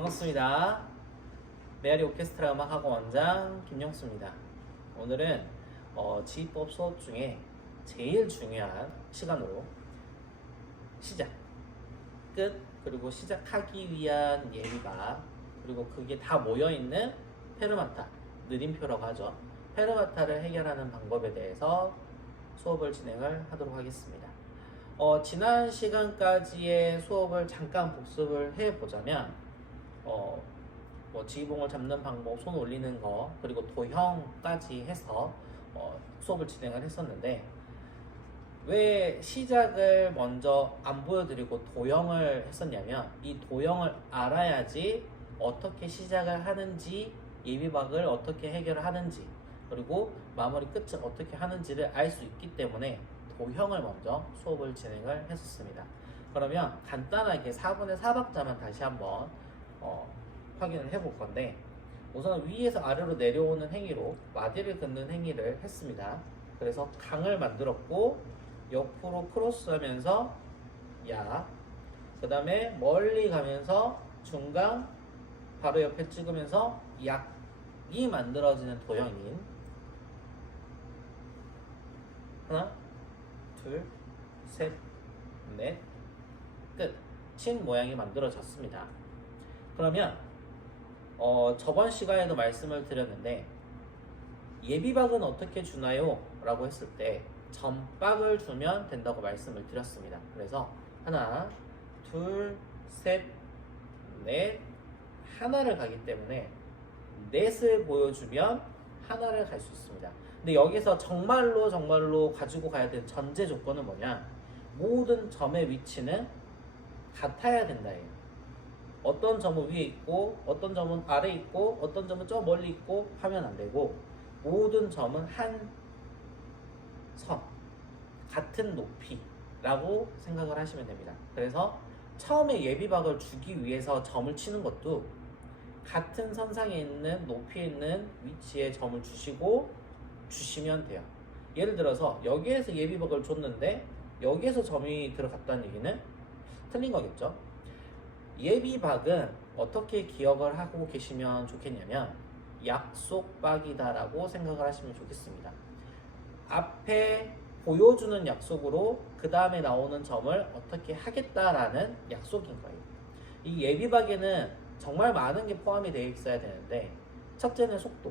반갑습니다. 메아리 오케스트라 음악학원 원장 김영수입니다. 오늘은 지휘법 수업 중에 제일 중요한 시간으로 시작, 끝, 그리고 시작하기 위한 예비가, 그리고 그게 다 모여있는 페르마타, 느림표라고 하죠. 페르마타를 해결하는 방법에 대해서 수업을 진행을 하도록 하겠습니다. 지난 시간까지의 수업을 잠깐 복습을 해보자면 지휘봉을 잡는 방법, 손 올리는 거, 그리고 도형까지 해서 수업을 진행을 했었는데, 왜 시작을 먼저 안 보여드리고 도형을 했었냐면, 이 도형을 알아야지 어떻게 시작을 하는지, 예비박을 어떻게 해결을 하는지, 그리고 마무리 끝을 어떻게 하는지를 알 수 있기 때문에 도형을 먼저 수업을 진행을 했었습니다. 그러면 간단하게 4분의 4박자만 다시 한번 확인을 해볼 건데, 우선 위에서 아래로 내려오는 행위로 마디를 긋는 행위를 했습니다. 그래서 강을 만들었고, 옆으로 크로스하면서 야, 그 다음에 멀리 가면서 중강, 바로 옆에 찍으면서 약이 만들어지는 도형인 하나, 둘, 셋, 넷, 끝. 친 모양이 만들어졌습니다. 그러면 저번 시간에도 말씀을 드렸는데, 예비박은 어떻게 주나요? 라고 했을 때 점박을 주면 된다고 말씀을 드렸습니다. 그래서 하나, 둘, 셋, 넷, 하나를 가기 때문에 넷을 보여주면 하나를 갈 수 있습니다. 근데 여기서 정말로 가지고 가야 되는 전제 조건은 뭐냐? 모든 점의 위치는 같아야 된다예요. 어떤 점은 위에 있고, 어떤 점은 아래 있고, 어떤 점은 저 멀리 있고 하면 안 되고, 모든 점은 한 선, 같은 높이라고 생각을 하시면 됩니다. 그래서 처음에 예비박을 주기 위해서 점을 치는 것도 같은 선상에 있는, 높이에 있는 위치에 점을 주시면 돼요. 예를 들어서 여기에서 예비박을 줬는데 여기에서 점이 들어갔다는 얘기는 틀린 거겠죠. 예비박은 어떻게 기억을 하고 계시면 좋겠냐면, 약속박이다라고 생각을 하시면 좋겠습니다. 앞에 보여주는 약속으로 그 다음에 나오는 점을 어떻게 하겠다라는 약속인 거예요. 이 예비박에는 정말 많은 게 포함이 되어 있어야 되는데, 첫째는 속도.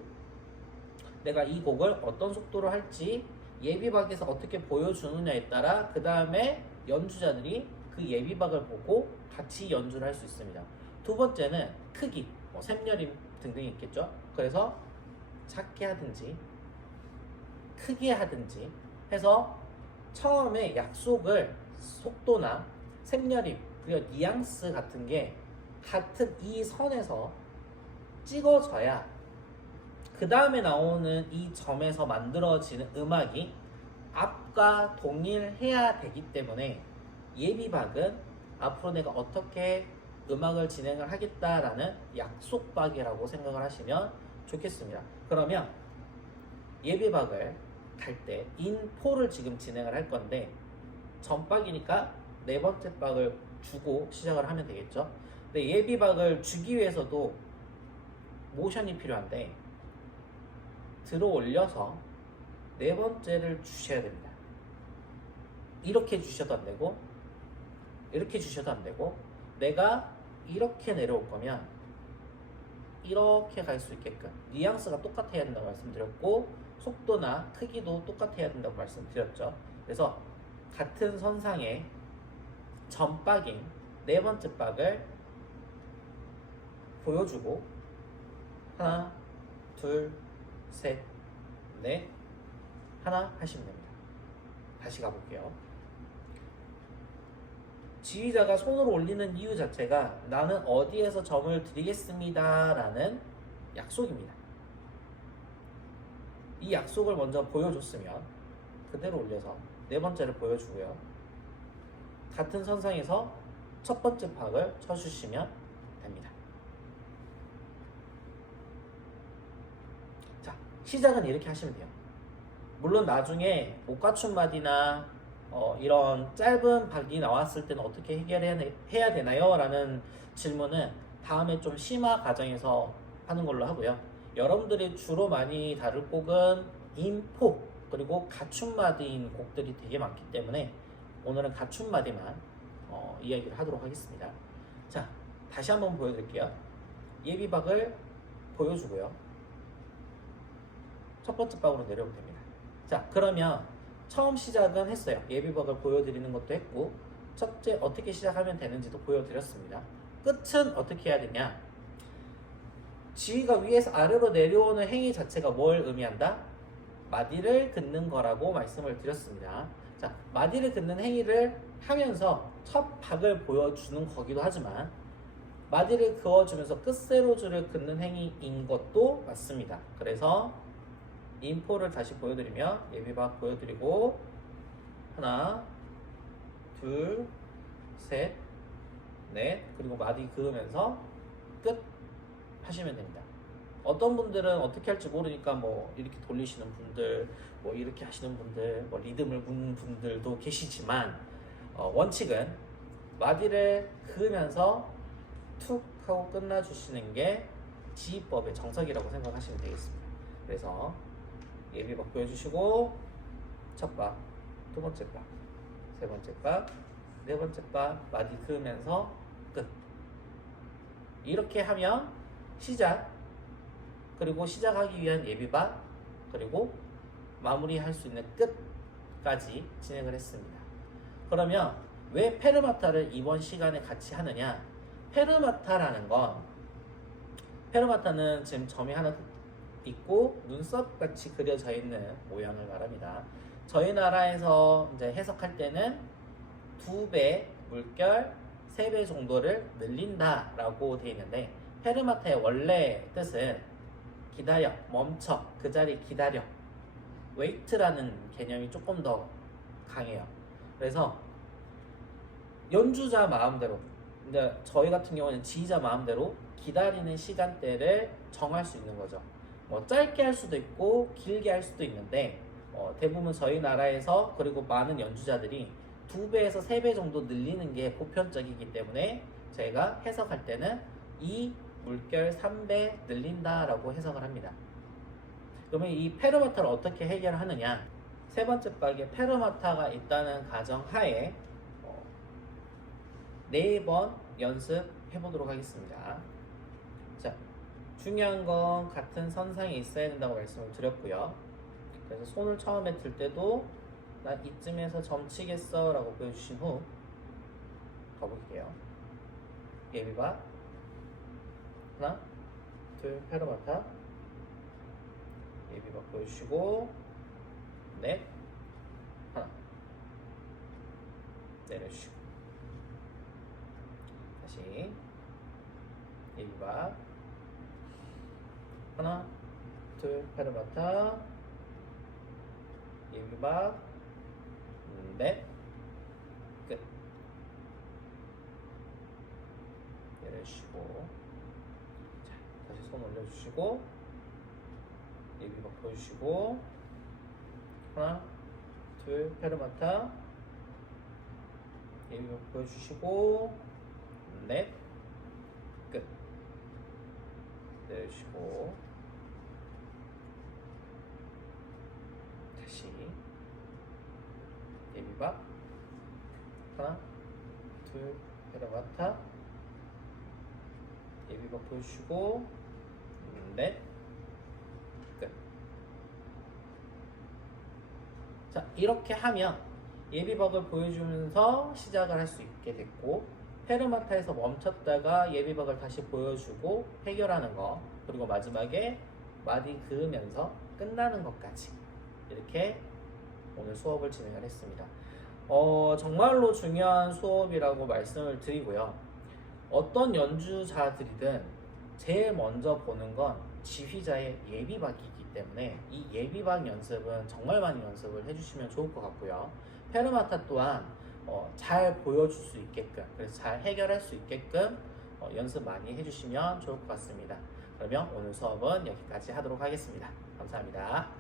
내가 이 곡을 어떤 속도로 할지 예비박에서 어떻게 보여주느냐에 따라 그 다음에 연주자들이 그 예비박을 보고 같이 연주를 할 수 있습니다. 두 번째는 크기, 샘여림 등등이 있겠죠. 그래서 작게 하든지 크게 하든지 해서 처음에 약속을, 속도나 샘여림, 그리고 뉘앙스 같은 게 같은 이 선에서 찍어져야 그 다음에 나오는 이 점에서 만들어지는 음악이 앞과 동일해야 되기 때문에, 예비박은 앞으로 내가 어떻게 음악을 진행을 하겠다라는 약속박이라고 생각을 하시면 좋겠습니다. 그러면 예비박을 갈 때 인포를 지금 진행을 할 건데, 점박이니까 네 번째 박을 주고 시작을 하면 되겠죠. 근데 예비박을 주기 위해서도 모션이 필요한데, 들어 올려서 네 번째를 주셔야 됩니다. 이렇게 주셔도 안 되고, 이렇게 주셔도 안 되고, 내가 이렇게 내려올 거면 이렇게 갈 수 있게끔 뉘앙스가 똑같아야 된다고 말씀드렸고, 속도나 크기도 똑같아야 된다고 말씀드렸죠. 그래서 같은 선상에 점박인 네 번째 박을 보여주고 하나, 둘, 셋, 넷, 하나 하시면 됩니다. 다시 가볼게요. 지휘자가 손을 올리는 이유 자체가 나는 어디에서 점을 드리겠습니다 라는 약속입니다. 이 약속을 먼저 보여줬으면 그대로 올려서 네 번째를 보여주고요. 같은 선상에서 첫 번째 박을 쳐주시면 됩니다. 자, 시작은 이렇게 하시면 돼요. 물론 나중에 못 갖춘 마디나 이런 짧은 박이 나왔을 때는 어떻게 해결해야 되나요? 라는 질문은 다음에 좀 심화 과정에서 하는 걸로 하고요. 여러분들이 주로 많이 다룰 곡은 인포 그리고 갖춤마디인 곡들이 되게 많기 때문에 오늘은 갖춤마디만 이야기를 하도록 하겠습니다. 자, 다시 한번 보여드릴게요. 예비박을 보여주고요. 첫 번째 박으로 내려오면 됩니다. 자, 그러면 처음 시작은 했어요. 예비박을 보여드리는 것도 했고, 첫째 어떻게 시작하면 되는지도 보여드렸습니다. 끝은 어떻게 해야 되냐? 지휘가 위에서 아래로 내려오는 행위 자체가 뭘 의미한다? 마디를 긋는 거라고 말씀을 드렸습니다. 자, 마디를 긋는 행위를 하면서 첫 박을 보여주는 거기도 하지만 마디를 그어주면서 끝세로줄을 긋는 행위인 것도 맞습니다. 그래서 인포를 다시 보여드리면 예비박 보여드리고 하나, 둘, 셋, 넷 그리고 마디 그으면서 끝 하시면 됩니다. 어떤 분들은 어떻게 할지 모르니까 뭐 이렇게 돌리시는 분들, 뭐 이렇게 하시는 분들, 뭐 리듬을 긋는 분들도 계시지만 원칙은 마디를 그으면서 툭 하고 끝나주시는 게 지휘법의 정석이라고 생각하시면 되겠습니다. 그래서 예비박 보여주시고 첫 박, 두 번째 박, 세 번째 박, 네 번째 박 마디 그으면서 끝. 이렇게 하면 시작 그리고 시작하기 위한 예비박 그리고 마무리할 수 있는 끝까지 진행을 했습니다. 그러면 왜 페르마타를 이번 시간에 같이 하느냐? 페르마타는 지금 점이 하나 있고 눈썹 같이 그려져 있는 모양을 말합니다. 저희 나라에서 이제 해석할 때는 2배 물결 3배 정도를 늘린다 라고 되어 있는데 페르마타의 원래 뜻은 기다려, 멈춰, 그 자리 기다려 웨이트라는 개념이 조금 더 강해요. 그래서 연주자 마음대로 근데 저희 같은 경우는 지휘자 마음대로 기다리는 시간대를 정할 수 있는 거죠. 뭐 짧게 할 수도 있고 길게 할 수도 있는데 대부분 저희 나라에서 그리고 많은 연주자들이 2배에서 3배 정도 늘리는 게 보편적이기 때문에 저희가 해석할 때는 이 물결 3배 늘린다 라고 해석을 합니다. 그러면 이 페르마타를 어떻게 해결하느냐? 세 번째 박에 페르마타가 있다는 가정 하에 4번 연습해 보도록 하겠습니다. 자, 중요한 건 같은 선상에 있어야 된다고 말씀을 드렸고요. 그래서 손을 처음에 들 때도 나 이쯤에서 점 치겠어 라고 보여주신 후 가볼게요. 예비박 하나, 둘, 페르마타 예비박 보여주시고 넷, 하나 내려주시고 다시 예비박 하나, 둘, 페르마타 예비박 넷, 끝. 내려주시고 자, 다시 손 올려주시고 예비박 보여주시고 하나, 둘, 페르마타 예비박 보여주시고 넷, 끝. 내려주시고 다시 예비박 하나, 둘, 페르마타 예비박 보여주시고 넷, 끝. 자, 이렇게 하면 예비박을 보여주면서 시작을 할 수 있게 됐고 페르마타에서 멈췄다가 예비박을 다시 보여주고 해결하는 거 그리고 마지막에 마디 그으면서 끝나는 것까지 이렇게 오늘 수업을 진행을 했습니다. 정말로 중요한 수업이라고 말씀을 드리고요. 어떤 연주자들이든 제일 먼저 보는 건 지휘자의 예비박이기 때문에 이 예비박 연습은 정말 많이 연습을 해주시면 좋을 것 같고요. 페르마타 또한 잘 보여줄 수 있게끔 그래서 잘 해결할 수 있게끔 연습 많이 해주시면 좋을 것 같습니다. 그러면 오늘 수업은 여기까지 하도록 하겠습니다. 감사합니다.